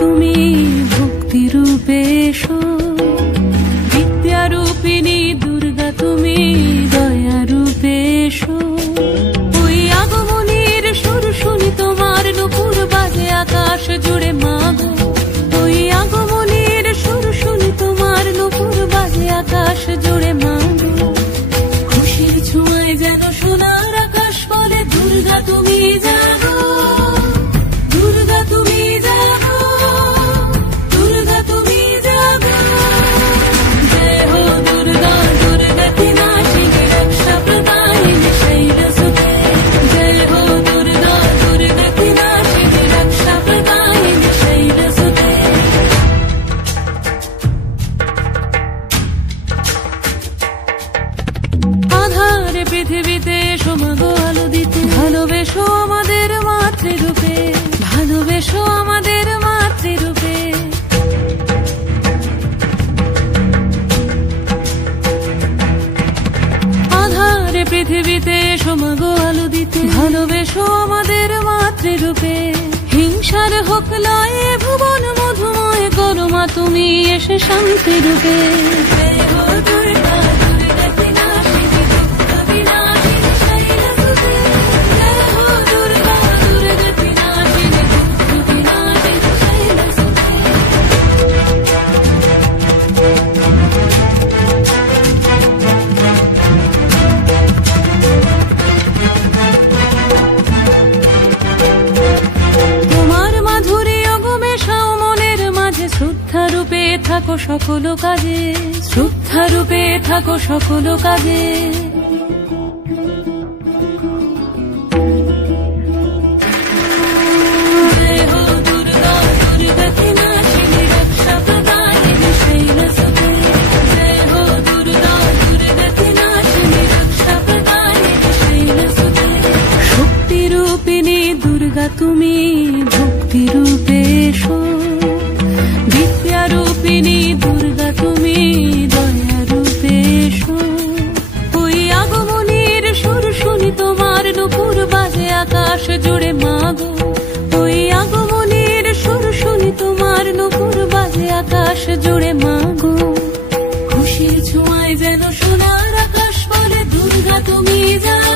তুমি ভক্তি রূপে এসো, বিদ্যা রূপিণী দুর্গা তুমি দয়া রূপে এসো। ওই আগমনীর সুর শুনি তোমার নুপুর বাজে আকাশ জুড়ে মাগো, ওই আগমনীর সুর শুনি তোমার নুপুর বাজে আকাশ জুড়ে মাগো। খুশির ছোঁয়ায় যেন সোনার আকাশ বলে দুর্গা তুমি জাগো, দুর্গা তুমি জাগো, দুর্গা তুমি জাগো। জয় হো দুর্গা দুর্গতি নাশিনী রক্ষা প্রদায়িনী শৈলসুতে, জয় হো দুর্গা দুর্গতি নাশিনী রক্ষা প্রদায়িনী শৈলসুতে। আধারে পৃথিবীতে এসো মাগো আলো দিতে, ভালোবেসো আমাদের মাতৃরূপে, ভালোবেসো আমাদের মাতৃরূপে। আধারে পৃথিবীতে এসো মাগো আলো দিতে, ভালোবেসো আমাদের মাতৃরূপে। হিংসার হোক লয়ে ভুবন মধুময় করো মা তুমি এসে শান্তি রূপে। জয় হো দুর্গা দুর্গতি নাশিনী দুঃখ বিনাশিনী শৈলসুতে, জয় হো দুর্গা দুর্গতি নাশিনী দুঃখ বিনাশিনী শৈলসুতে। তোমার মাধুরী অগমেশাও মনের মাঝে, শ্রদ্ধা রূপে থাকো সকল কাজে, শ্রদ্ধা রূপে থাকো সকল কাজে। জয় হো দুর্গা দুর্গতি নাশিনী রক্ষা প্রদায়িনী শৈলসুতে, জয় হো দুর্গা দুর্গতি নাশিনী রক্ষা প্রদায়িনী শৈলসুতে। শক্তি রূপিণী দুর্গা তুমি ভক্তি রূপে এসো, বিদ্যা রূপিণী দুর্গা তুমি দয়া রূপে এসো। ওই আগমনীর সুর শুনি তোমার নুপুর বাজে আকাশ জুড়ে মাগো, ওই আগমনীর সুর শুনি তোমার নুপুর বাজে আকাশ জুড়ে মাগো। খুশির ছোঁয়ায় যেন সোনার আকাশ বলে দুর্গা তুমি জাগো।